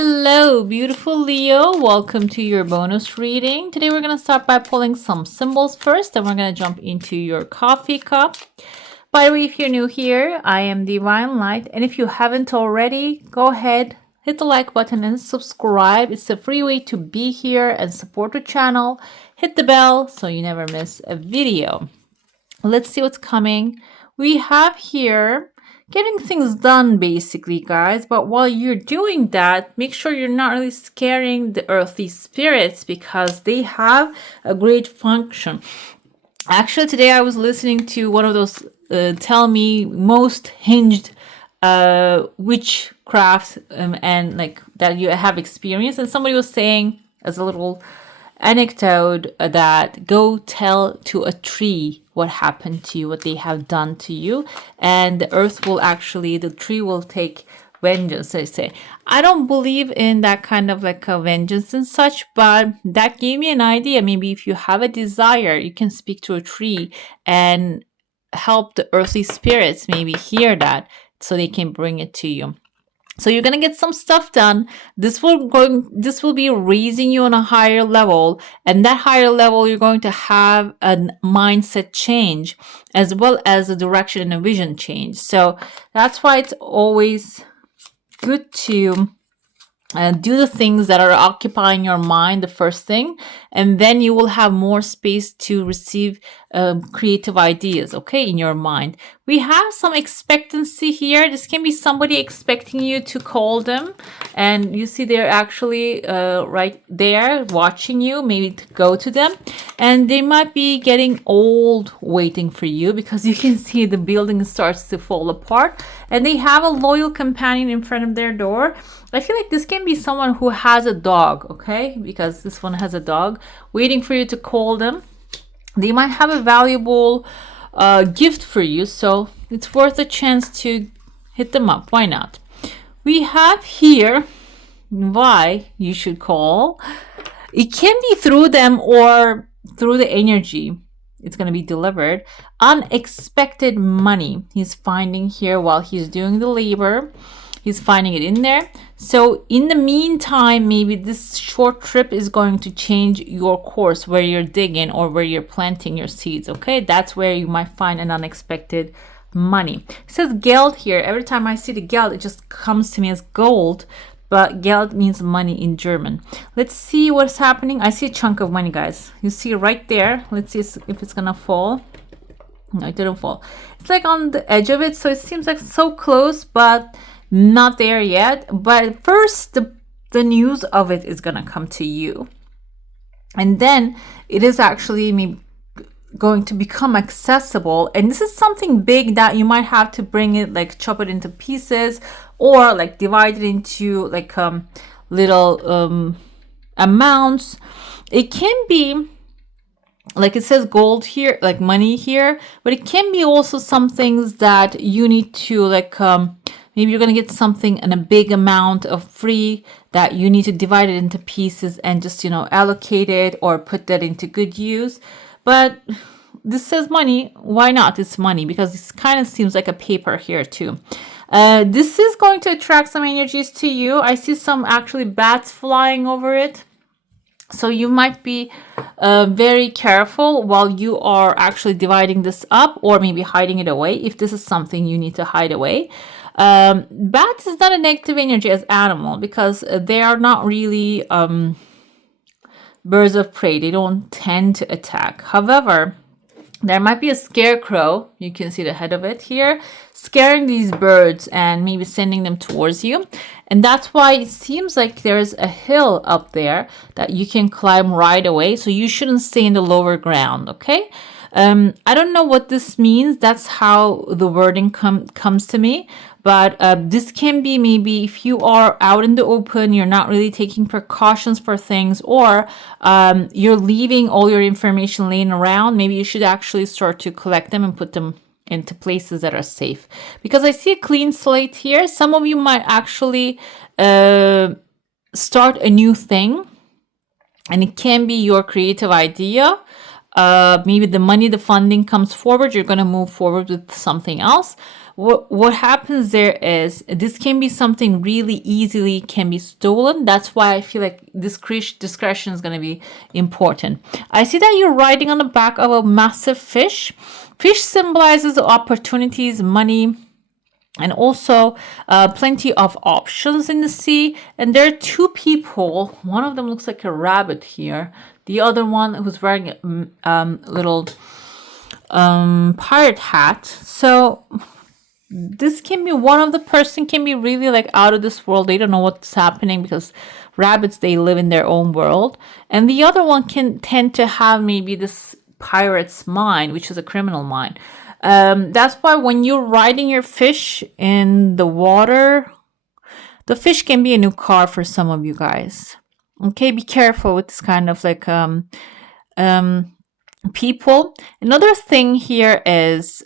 Hello, beautiful Leo. Welcome to your bonus reading. Today we're going to start by pulling some symbols first, then we're going to jump into your coffee cup. By the way, if you're new here, I am Divine Light, and if you haven't already, go ahead, hit the like button and subscribe. It's a free way to be here and support the channel. Hit the bell so you never miss a video. Let's see what's coming. We have here getting things done, basically, guys. But while you're doing that, make sure you're not really scaring the earthly spirits because they have a great function. Actually, today I was listening to one of those tell me most hinged witchcraft and like that you have experienced, and somebody was saying as a little anecdote that go tell to a tree what happened to you, what they have done to you, and the earth will actually, the tree will take vengeance, they say. I don't believe in that kind of like a vengeance and such, but that gave me an idea. Maybe if you have a desire, you can speak to a tree and help the earthly spirits maybe hear that so they can bring it to you. So you're going to get some stuff done. This will be raising you on a higher level, and that higher level you're going to have a mindset change as well as a direction and a vision change. So that's why it's always good to do the things that are occupying your mind, the first thing, and then you will have more space to receive creative ideas, okay, in your mind. We have some expectancy here. This can be somebody expecting you to call them, and you see they're actually right there watching you, maybe to go to them, and they might be getting old waiting for you because you can see the building starts to fall apart, and they have a loyal companion in front of their door. I feel like this can be someone who has a dog, okay? Because this one has a dog waiting for you to call them. They might have a valuable gift for you, so it's worth a chance to hit them up. Why not? We have here why you should call. It can be through them or through the energy. It's going to be delivered. Unexpected money he's finding here while he's doing the labor. He's finding it in there. So in the meantime, maybe this short trip is going to change your course where you're digging or where you're planting your seeds, okay? That's where you might find an unexpected money. It says Geld here. Every time I see the Geld, it just comes to me as gold, but Geld means money in German. Let's see what's happening. I see a chunk of money, guys. You see right there. Let's see if it's gonna fall. No, it didn't fall. It's like on the edge of it, so it seems like so close, but not there yet. But first the news of it is gonna come to you, and then it is actually maybe going to become accessible, and this is something big that you might have to bring it, like chop it into pieces or like divide it into like little amounts. It can be like it says gold here, like money here, but it can be also some things that you need to like maybe you're going to get something in a big amount of free that you need to divide it into pieces and just, you know, allocate it or put that into good use. But this says money. Why not? It's money because this kind of seems like a paper here too. This is going to attract some energies to you. I see some actually bats flying over it. So you might be very careful while you are actually dividing this up or maybe hiding it away if this is something you need to hide away. Bats is not a negative energy as animal because they are not really birds of prey. They don't tend to attack. However, there might be a scarecrow. You can see the head of it here, scaring these birds and maybe sending them towards you. And that's why it seems like there's a hill up there that you can climb right away. So you shouldn't stay in the lower ground, okay? I don't know what this means. That's how the wording comes to me. But this can be maybe if you are out in the open, you're not really taking precautions for things, or you're leaving all your information laying around. Maybe you should actually start to collect them and put them into places that are safe. Because I see a clean slate here. Some of you might actually start a new thing, and it can be your creative idea. maybe the money, the funding comes forward, you're going to move forward with something else. What happens there is this can be something really easily can be stolen. That's why I feel like discretion is going to be important. I see that you're riding on the back of a massive fish. Fish symbolizes opportunities, money, and also plenty of options in the sea. And there are two people. One of them looks like a rabbit here. The other one who's wearing a little pirate hat. So this can be one of the person can be really like out of this world. They don't know what's happening because rabbits, they live in their own world. And the other one can tend to have maybe this pirate's mind, which is a criminal mind. That's why when you're riding your fish in the water, the fish can be a new car for some of you guys. Okay, be careful with this kind of like people. Another thing here is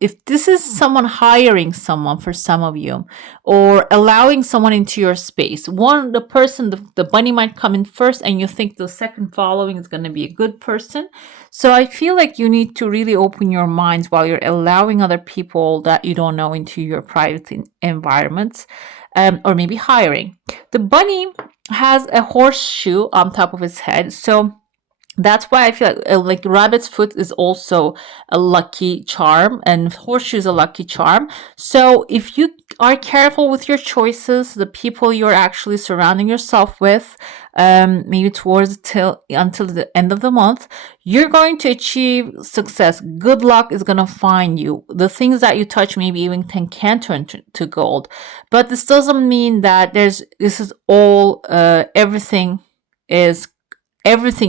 if this is someone hiring someone for some of you, or allowing someone into your space, the bunny might come in first and you think the second following is going to be a good person. So I feel like you need to really open your minds while you're allowing other people that you don't know into your private environments, or maybe hiring. The bunny has a horseshoe on top of his head, so that's why I feel like rabbit's foot is also a lucky charm, and horseshoe is a lucky charm. So if you are careful with your choices, the people you're actually surrounding yourself with, maybe until the end of the month, you're going to achieve success. Good luck is going to find you. The things that you touch maybe even can turn to gold. But this doesn't mean that this is all, everything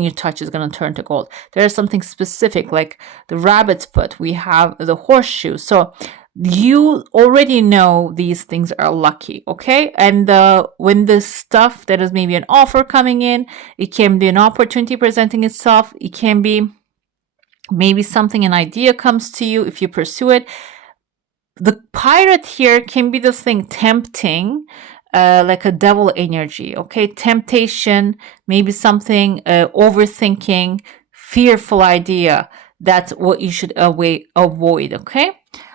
you touch is going to turn to gold. There's something specific like the rabbit's foot. We have the horseshoe. So you already know these things are lucky, okay? And when the stuff that is maybe an offer coming in, it can be an opportunity presenting itself. It can be maybe an idea comes to you if you pursue it. The pirate here can be this thing tempting, like a devil energy, okay? Temptation, maybe something, overthinking, fearful idea. That's what you should avoid, okay?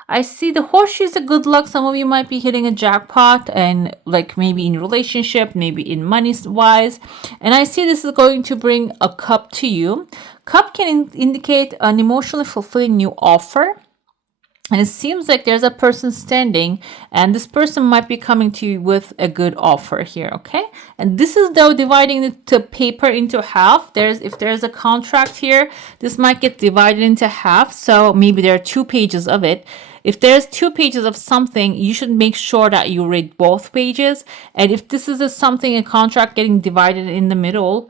I see the horseshoe is a good luck. Some of you might be hitting a jackpot, and like maybe in relationship, maybe in money wise. And I see this is going to bring a cup to you. Cup can indicate an emotionally fulfilling new offer. And it seems like there's a person standing, and this person might be coming to you with a good offer here, okay? And this is though dividing the paper into half. If there's a contract here, this might get divided into half. So maybe there are 2 pages of it. If there's 2 pages of something, you should make sure that you read both pages. And if this is a contract getting divided in the middle,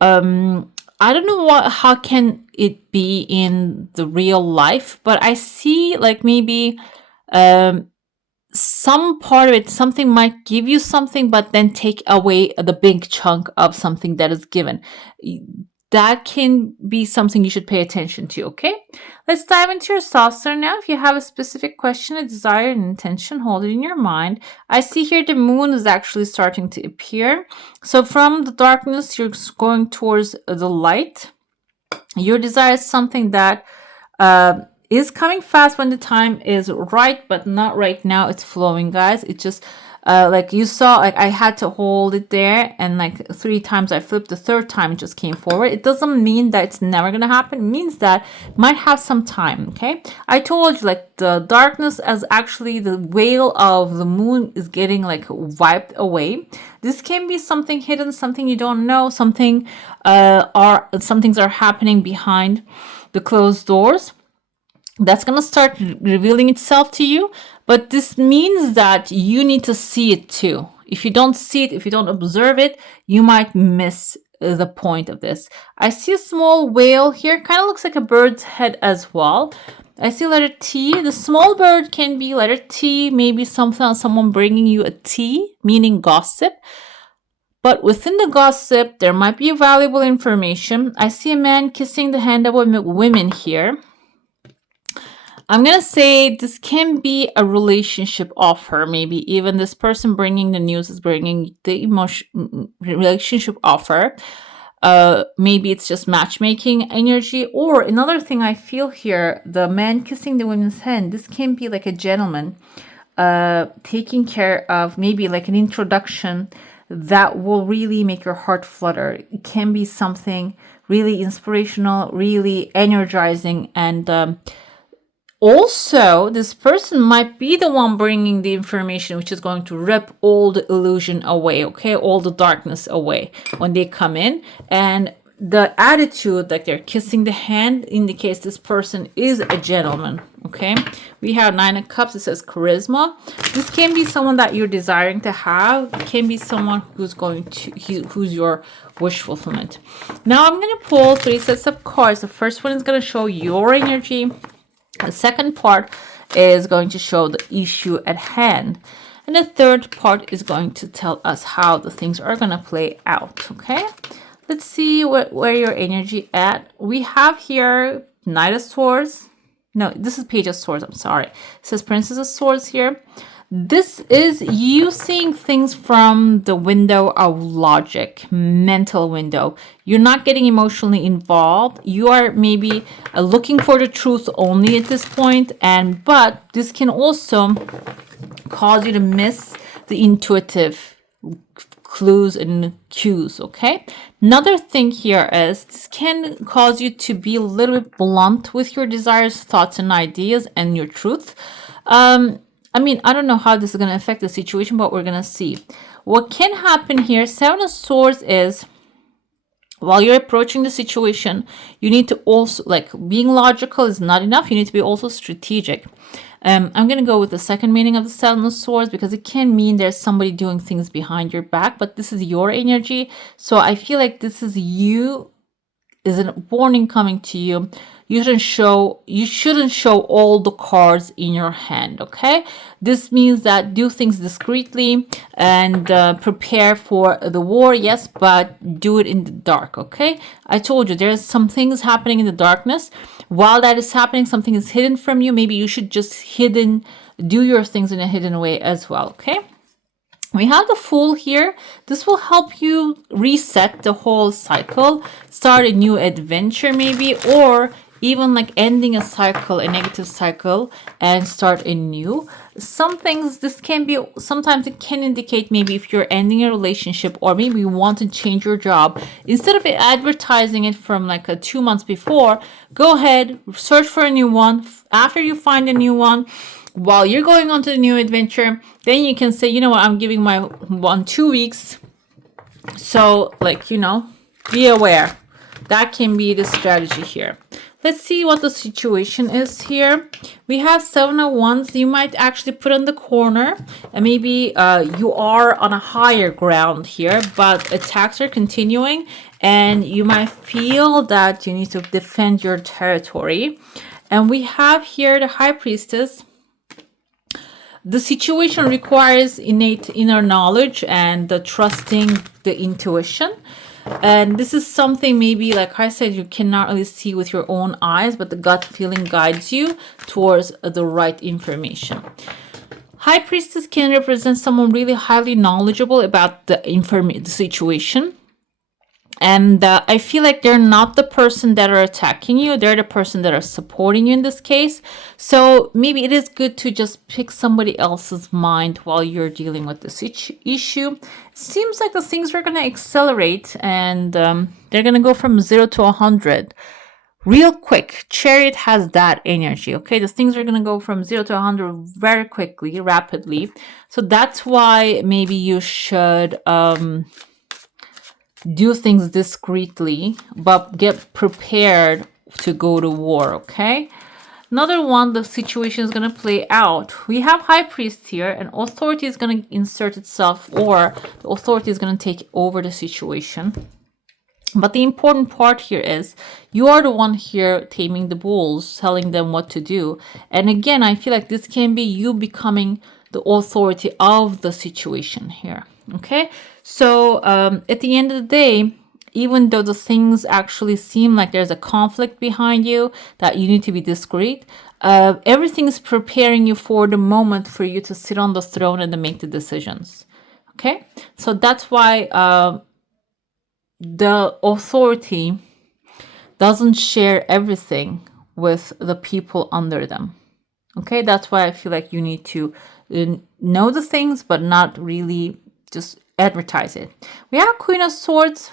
I don't know how can it be in the real life, but I see like maybe some part of it, something might give you something, but then take away the big chunk of something that is given. That can be something you should pay attention to, okay? Let's dive into your saucer now. If you have a specific question, a desire, an intention, hold it in your mind. I see here the moon is actually starting to appear. So from the darkness, you're going towards the light. Your desire is something that is coming fast when the time is right, but not right now. It's flowing, guys. It just... like you saw, like I had to hold it there, and like 3 times I flipped. The 3rd time it just came forward. It doesn't mean that it's never gonna happen. It means that it might have some time, okay? I told you, like the darkness as actually the veil of the moon is getting like wiped away. This can be something hidden, something you don't know, some things are happening behind the closed doors. That's going to start revealing itself to you. But this means that you need to see it too. If you don't see it, if you don't observe it, you might miss the point of this. I see a small whale here. Kind of looks like a bird's head as well. I see letter T. The small bird can be letter T. Maybe someone bringing you a tea, meaning gossip. But within the gossip, there might be valuable information. I see a man kissing the hand of women here. I'm going to say this can be a relationship offer. Maybe even this person bringing the news is bringing the relationship offer. Maybe it's just matchmaking energy. Or another thing I feel here, the man kissing the woman's hand, this can be like a gentleman taking care of maybe like an introduction that will really make your heart flutter. It can be something really inspirational, really energizing, and also, this person might be the one bringing the information, which is going to rip all the illusion away, okay? All the darkness away when they come in. And the attitude, like they're kissing the hand, indicates this person is a gentleman, okay? We have 9 of Cups. It says charisma. This can be someone that you're desiring to have. It can be someone who's who's your wish fulfillment. Now, I'm going to pull 3 sets of cards. The first one is going to show your energy. The second part is going to show the issue at hand. And the third part is going to tell us how the things are going to play out, okay? Let's see where your energy at. We have here Knight of Swords. No, this is Page of Swords, I'm sorry. It says Princess of Swords here. This is you seeing things from the window of logic, mental window. You're not getting emotionally involved. You are maybe looking for the truth only at this point, but this can also cause you to miss the intuitive clues and cues, okay? Another thing here is this can cause you to be a little bit blunt with your desires, thoughts, and ideas and your truth. I mean, I don't know how this is going to affect the situation, but we're going to see. What can happen here, 7 of Swords is, while you're approaching the situation, you need to also, like, being logical is not enough. You need to be also strategic. I'm going to go with the second meaning of the 7 of Swords because it can mean there's somebody doing things behind your back, but this is your energy. So I feel like this is you, is a warning coming to you. You shouldn't show all the cards in your hand, okay? This means that do things discreetly and prepare for the war, yes, but do it in the dark, okay? I told you there's some things happening in the darkness. While that is happening, something is hidden from you. Maybe you should just do your things in a hidden way as well, okay? We have the Fool here. This will help you reset the whole cycle, start a new adventure maybe, or even like ending a cycle, a negative cycle, and start a new. Some things, this can be, sometimes it can indicate maybe if you're ending a relationship or maybe you want to change your job. Instead of advertising it from like 2 months before, go ahead, search for a new one. After you find a new one, while you're going on to the new adventure, then you can say, you know what, I'm giving my one 2 weeks. So like, you know, be aware. That can be the strategy here. Let's see what the situation is here. We have 7 of Wands. You might actually put in the corner and maybe you are on a higher ground here, but attacks are continuing and you might feel that you need to defend your territory. And we have here the High Priestess. The situation requires innate inner knowledge and trusting the intuition. And this is something maybe, like I said, you cannot really see with your own eyes, but the gut feeling guides you towards the right information. High Priestess can represent someone really highly knowledgeable about the situation. And I feel like they're not the person that are attacking you. They're the person that are supporting you in this case. So maybe it is good to just pick somebody else's mind while you're dealing with this issue. It seems like the things are going to accelerate and they're going to go from 0 to 100 real quick. Chariot has that energy, okay? The things are going to go from 0 to 100 very quickly, rapidly. So that's why maybe you should do things discreetly, but get prepared to go to war, okay? Another one, the situation is going to play out. We have High Priest here, and authority is going to insert itself, or the authority is going to take over the situation. But the important part here is you are the one here taming the bulls, telling them what to do. And again, I feel like this can be you becoming the authority of the situation here, okay? So at the end of the day, even though the things actually seem like there's a conflict behind you, that you need to be discreet, everything is preparing you for the moment for you to sit on the throne and to make the decisions. Okay? So that's why the authority doesn't share everything with the people under them. Okay, that's why I feel like you need to know the things, but not really just advertise it. We have Queen of Swords.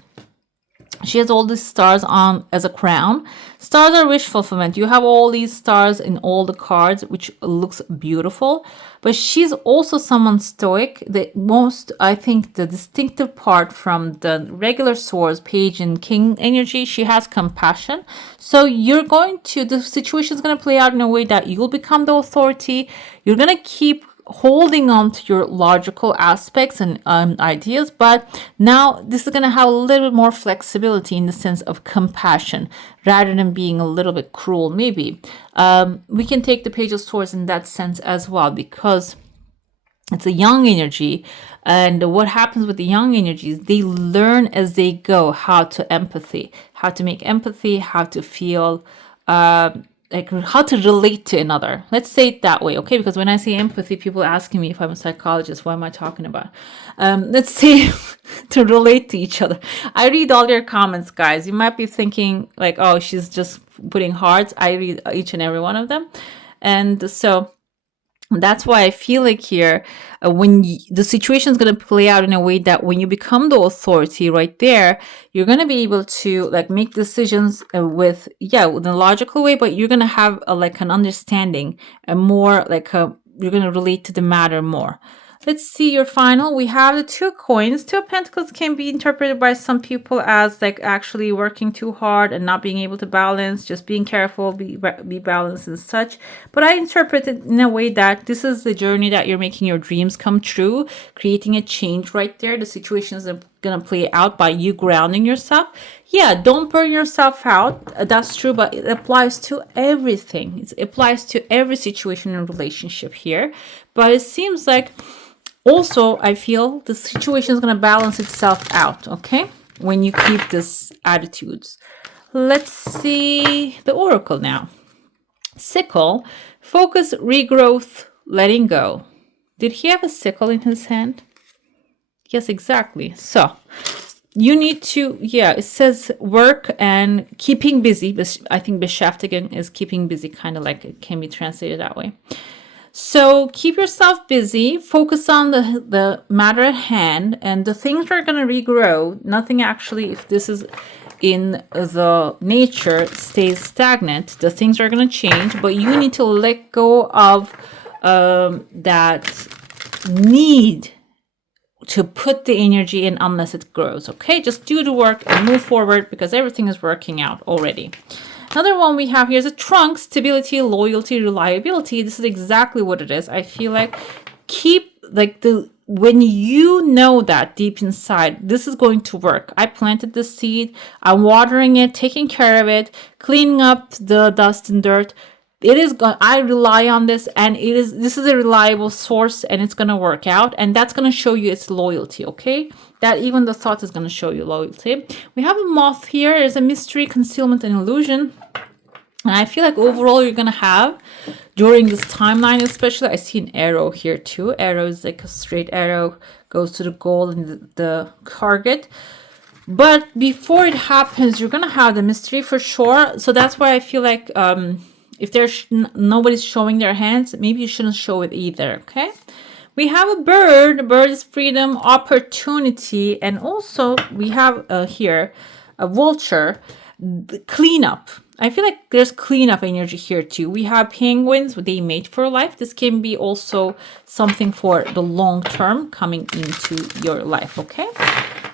She has all these stars on as a crown. Stars are wish fulfillment. You have all these stars in all the cards, which looks beautiful. But she's also someone stoic. The most, I think, the distinctive part from the regular swords, page and king energy, she has compassion. So the situation is going to play out in a way that you'll become the authority. You're going to keep holding on to your logical aspects and ideas, but now this is going to have a little bit more flexibility in the sense of compassion rather than being a little bit cruel. Maybe we can take the Page of Swords in that sense as well, because it's a young energy, and what happens with the young energies, they learn as they go how to make empathy, how to feel like how to relate to another. Let's say it that way, okay? Because when I say empathy, people asking me if I'm a psychologist, what am I talking about? Let's say to relate to each other. I read all your comments, guys. You might be thinking like, oh, she's just putting hearts. I read each and every one of them. And so that's why I feel like here, the situation is going to play out in a way that when you become the authority right there, you're going to be able to like make decisions with a logical way, but you're going to have like an understanding and more like you're going to relate to the matter more. Let's see your final. We have the Two of Coins. Two of Pentacles can be interpreted by some people as like actually working too hard and not being able to balance, just being careful, be balanced and such. But I interpret it in a way that this is the journey that you're making your dreams come true, creating a change right there. The situation is going to play out by you grounding yourself. Yeah, don't burn yourself out. That's true, but it applies to everything. It applies to every situation and relationship here. But it seems like also, I feel the situation is going to balance itself out, okay? When you keep this attitudes. Let's see the Oracle now. Sickle, focus, regrowth, letting go. Did he have a sickle in his hand? Yes, exactly. So, you need to, it says work and keeping busy. I think beschäftigen is keeping busy, kind of like it can be translated that way. So keep yourself busy, focus on the matter at hand, and the things are going to regrow. Nothing actually, if this is in the nature, stays stagnant. The things are going to change, but you need to let go of that need to put the energy in unless it grows, okay? Just do the work and move forward because everything is working out already. Another one we have here is a trunk, stability, loyalty, reliability. This is exactly what it is. I feel like when you know that deep inside, this is going to work. I planted the seed, I'm watering it, taking care of it, cleaning up the dust and dirt. I rely on this, and this is a reliable source, and it's going to work out, and that's going to show you its loyalty, okay? That even the thought is going to show you loyalty. We have a moth here. There's a mystery, concealment, and illusion. And I feel like overall you're going to have, during this timeline especially, I see an arrow here too. Arrow is like a straight arrow, goes to the goal and the target. But before it happens, you're going to have the mystery for sure. So that's why I feel like if there's nobody's showing their hands, maybe you shouldn't show it either, okay? We have a bird. A bird is freedom, opportunity, and also we have here a vulture, cleanup. I feel like there's cleanup energy here too. We have penguins, they mate for life. This can be also something for the long term coming into your life, okay?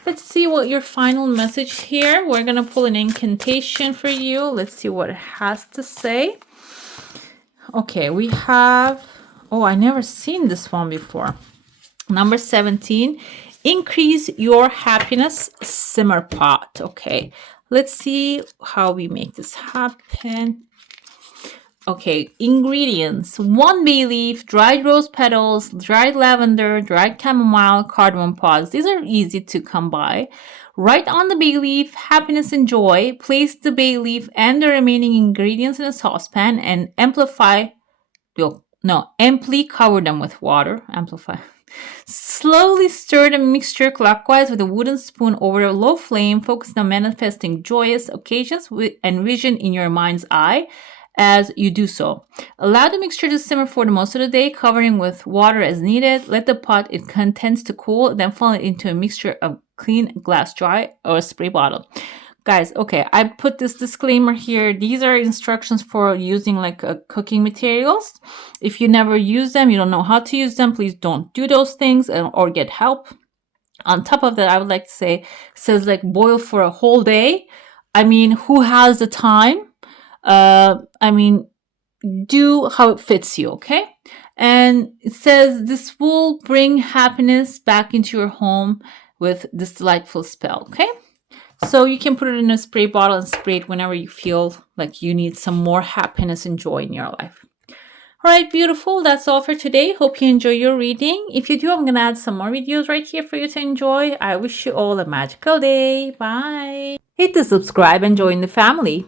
Let's see what your final message here. We're going to pull an incantation for you. Let's see what it has to say. Okay, we have... Oh, I never seen this one before. Number 17, increase your happiness simmer pot. Okay, let's see how we make this happen. Okay, ingredients: 1 bay leaf, dried rose petals, dried lavender, dried chamomile, cardamom pods. These are easy to come by. Write on the bay leaf, happiness and joy. Place the bay leaf and the remaining ingredients in a saucepan and amply cover them with water. Amplify. Slowly stir the mixture clockwise with a wooden spoon over a low flame, focusing on manifesting joyous occasions and vision in your mind's eye as you do so. Allow the mixture to simmer for the most of the day, covering with water as needed. Let the pot it contents to cool, then funnel it into a mixture of clean glass jar or a spray bottle. Guys, okay, I put this disclaimer here. These are instructions for using like cooking materials. If you never use them, you don't know how to use them, please don't do those things or get help. On top of that, I would like to say, it says like boil for a whole day. I mean, who has the time? I mean, do how it fits you, okay? And it says this will bring happiness back into your home with this delightful spell, okay? So you can put it in a spray bottle and spray it whenever you feel like you need some more happiness and joy in your life. All right, beautiful. That's all for today. Hope you enjoy your reading. If you do, I'm going to add some more videos right here for you to enjoy. I wish you all a magical day. Bye. Hit the subscribe and join the family.